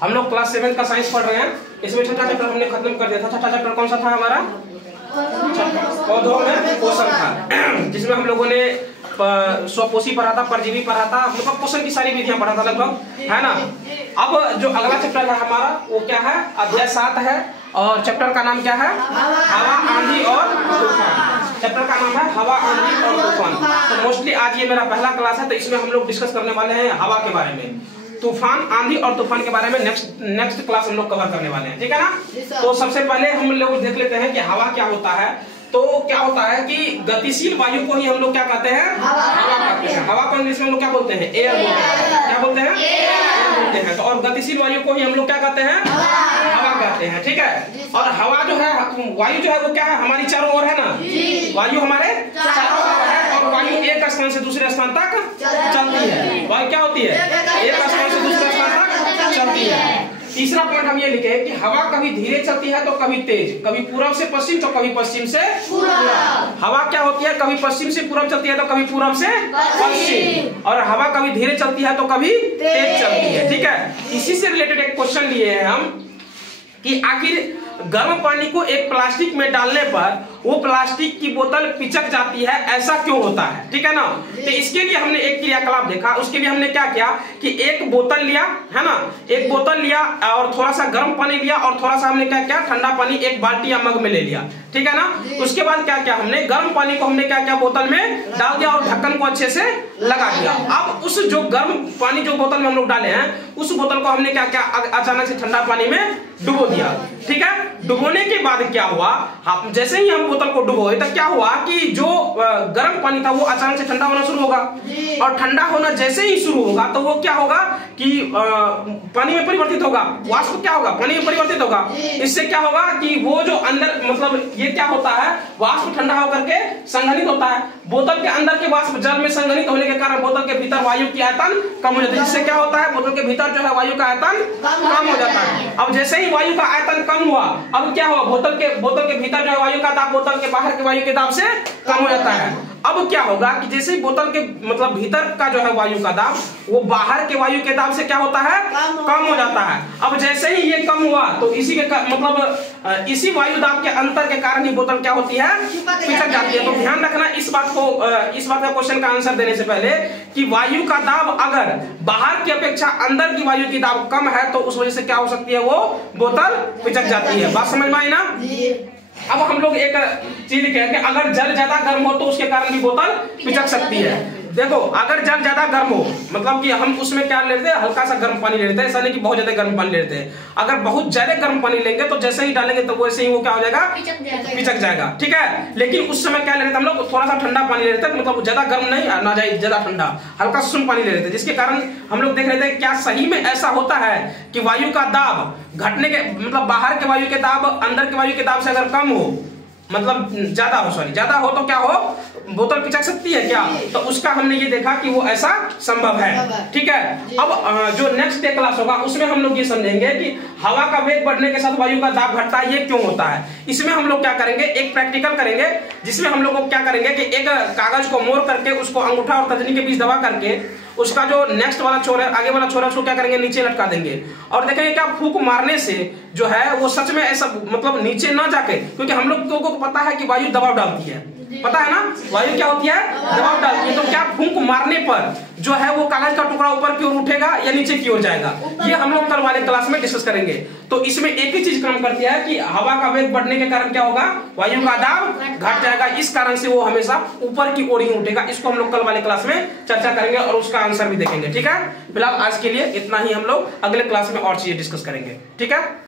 हम लोग क्लास 7 का साइंस पढ़ रहे हैं। इसमें छठा चैप्टर हमने खत्म कर दिया था। छठा चैप्टर कौन सा था हमारा? पौधों में पोषण था, जिसमें हम लोगों ने स्वपोषी पढ़ा था, परजीवी पढ़ा था, हम लोग पोषण की सारी विधियां पढ़ा था लगभग, है ना। अब जो अगला चैप्टर है हमारा वो क्या है? अध्याय 7 है और चैप्टर का नाम क्या है? हवा, आंधी और तूफान। चैप्टर का नाम है हवा, आंधी और तूफान। तो मोस्टली आज ये मेरा पहला क्लास है, तो इसमें हम लोग डिस्कस करने वाले हैं हवा के बारे में, तूफान, आंधी और तूफान के बारे में नेक्स्ट क्लास हम लोग कवर करने वाले हैं, ठीक है ना। तो सबसे पहले हम लोग देख लेते हैं कि हवा क्या होता है। तो क्या होता है कि गतिशील वायु को ही हम लोग क्या कहते हैं? हवा कहते हैं। हवा को इंग्लिश में हम लोग क्या बोलते हैं? एयर बोलते हैं। क्या बोलते हैं? एयर बोलते हैं। तो और गतिशील वायु को ही हम लोग क्या कहते हैं? हवा कहते हैं, ठीक है। और हवा जो है, वायु जो है वो क्या है? हमारी चारों ओर है ना, वायु हमारे चारों ओर है और वायु एक स्थान से दूसरे स्थान तक चलती है। वायु क्या होती है? एक स्थान से दूसरे स्थान तक चलती है। तीसरा पॉइंट हम ये लिखे कि हवा कभी धीरे चलती है तो कभी तेज, कभी पूर्व से पश्चिम तो कभी पश्चिम से पूर्व। हवा क्या होती है? कभी पश्चिम से पूर्व चलती है तो कभी पूर्व से पश्चिम, और हवा कभी धीरे चलती है तो कभी तेज चलती है, ठीक है। इसी से रिलेटेड एक क्वेश्चन लिए हैं हम कि आखिर गर्म पानी को एक प्लास्टिक में डालने पर वो प्लास्टिक की बोतल पिचक जाती है, ऐसा क्यों होता है, ठीक है ना। तो इसके लिए हमने एक क्रियाकलाप देखा। उसके लिए हमने क्या किया कि एक बोतल लिया, है ना, एक बोतल लिया और थोड़ा सा गर्म पानी लिया और थोड़ा सा हमने क्या किया, ठंडा पानी एक बाल्टी या मग में ले लिया, ठीक है ना। उसके बाद क्या किया हमने, गर्म पानी को हमने क्या किया, बोतल में डाल दिया और ढक्कन को अच्छे से लगा दिया। अब उस जो गर्म पानी जो बोतल में हम लोग डाले हैं, उस बोतल को हमने क्या किया, अचानक से ठंडा पानी में डुबो दिया, ठीक है। डुबोने के बाद क्या हुआ, जैसे ही हम बोतल को डुबोए तो क्या हुआ कि जो गर्म पानी था वो अचानक से ठंडा होना शुरू होगा, और ठंडा होना जैसे ही शुरू होगा तो वो क्या होगा कि पानी में परिवर्तित होगा, वाष्प क्या होगा, पानी में परिवर्तित होगा। इससे क्या होगा कि वो जो अंदर, मतलब ये क्या होता है, वाष्प ठंडा होकर के संघनित होता है। बोतल के अंदर के वाष्प जल में संघनित होने के कारण बोतल के भीतर वायु की आयतन कम हो जाती है, जिससे क्या होता है, बोतल के भीतर जो है वायु का आयतन कम हो जाता है। अब जैसे ही वायु का आयतन कम हुआ, अब क्या हुआ, बोतल के भीतर जो है वायु का दाब बोतल के बाहर के वायु के दाब से कम हो जाता है। अब क्या होगा कि जैसे ही बोतल के मतलब भीतर का जो है वायु का दाब वो बाहर के वायु के दाब से क्या होता है, कम हो जाता है। अब जैसे ही ये कम हुआ तो इसी के मतलब इसी वायु दाब के अंतर के कारण ही बोतल क्या होती है, पिचक जाती है। तो ध्यान रखना इस बात का क्वेश्चन का आंसर देने से पहले कि वायु का दाब अगर बाहर की अपेक्षा अंदर की वायु की दाब कम है तो उस वजह से क्या हो सकती है, वो बोतल पिचक जाती है। बात समझ में आई ना। अब हम लोग एक चीज कहें कि अगर जल ज्यादा गर्म हो तो उसके कारण भी बोतल पिचक सकती है। देखो, अगर जल ज्यादा गर्म हो मतलब कि हम उसमें क्या लेते हैं, हल्का सा गर्म पानी ले लेते हैं, ऐसा नहीं कि बहुत ज्यादा गर्म पानी ले लेते हैं। अगर बहुत ज्यादा गर्म पानी लेंगे तो जैसे ही डालेंगे तो वैसे ही वो क्या हो जाएगा, पिचक जाएगा, ठीक है। लेकिन उस समय क्या ले लेते हैं हम लोग, थोड़ा सा ठंडा पानी ले लेते हैं, मतलब ज्यादा गर्म नहीं ना जाए ज्यादा ठंडा, हल्का सुसुम पानी ले लेते हैं, जिसके कारण हम लोग देख रहे थे क्या सही में ऐसा होता है कि वायु का दाब घटने के मतलब बाहर के वायु के दाब अंदर के वायु के दाब से अगर कम हो, मतलब ज्यादा हो तो क्या हो, बोतल पिचक सकती है क्या। तो उसका हमने ये देखा कि वो ऐसा संभव है, ठीक है। अब जो नेक्स्ट क्लास होगा उसमें हम लोग ये समझेंगे कि हवा का वेग बढ़ने के साथ वायु का दाब घटता है, ये क्यों होता है। इसमें हम लोग क्या करेंगे, एक प्रैक्टिकल करेंगे जिसमें हम लोग क्या करेंगे कि एक कागज को मोड़ करके उसको अंगूठा और तर्जनी के बीच दबा करके उसका जो नेक्स्ट वाला छोर है, आगे वाला छोर है, उसको क्या करेंगे, नीचे लटका देंगे और देखेंगे क्या फूंक मारने से जो है वो सच में ऐसा मतलब नीचे ना जाके, क्योंकि हम लोग को पता है कि वायु दबाव डालती है, पता है ना, वायु क्या होती है, दबाव डालती है। तो क्या फूंक मारने पर जो है वो कागज का टुकड़ा ऊपर की ओर उठेगा या नीचे की ओर जाएगा, ये हम लोग कल वाले क्लास में डिस्कस करेंगे। तो इसमें एक ही चीज काम करती है कि हवा का वेग बढ़ने के कारण क्या होगा, वायु का दाब घट जाएगा, इस कारण से वो हमेशा ऊपर की ओर ही उठेगा। इसको हम लोग कल वाले क्लास में चर्चा करेंगे और उसका आंसर भी देखेंगे, ठीक है। फिलहाल आज के लिए इतना ही, हम लोग अगले क्लास में और चीजें डिस्कस करेंगे, ठीक है।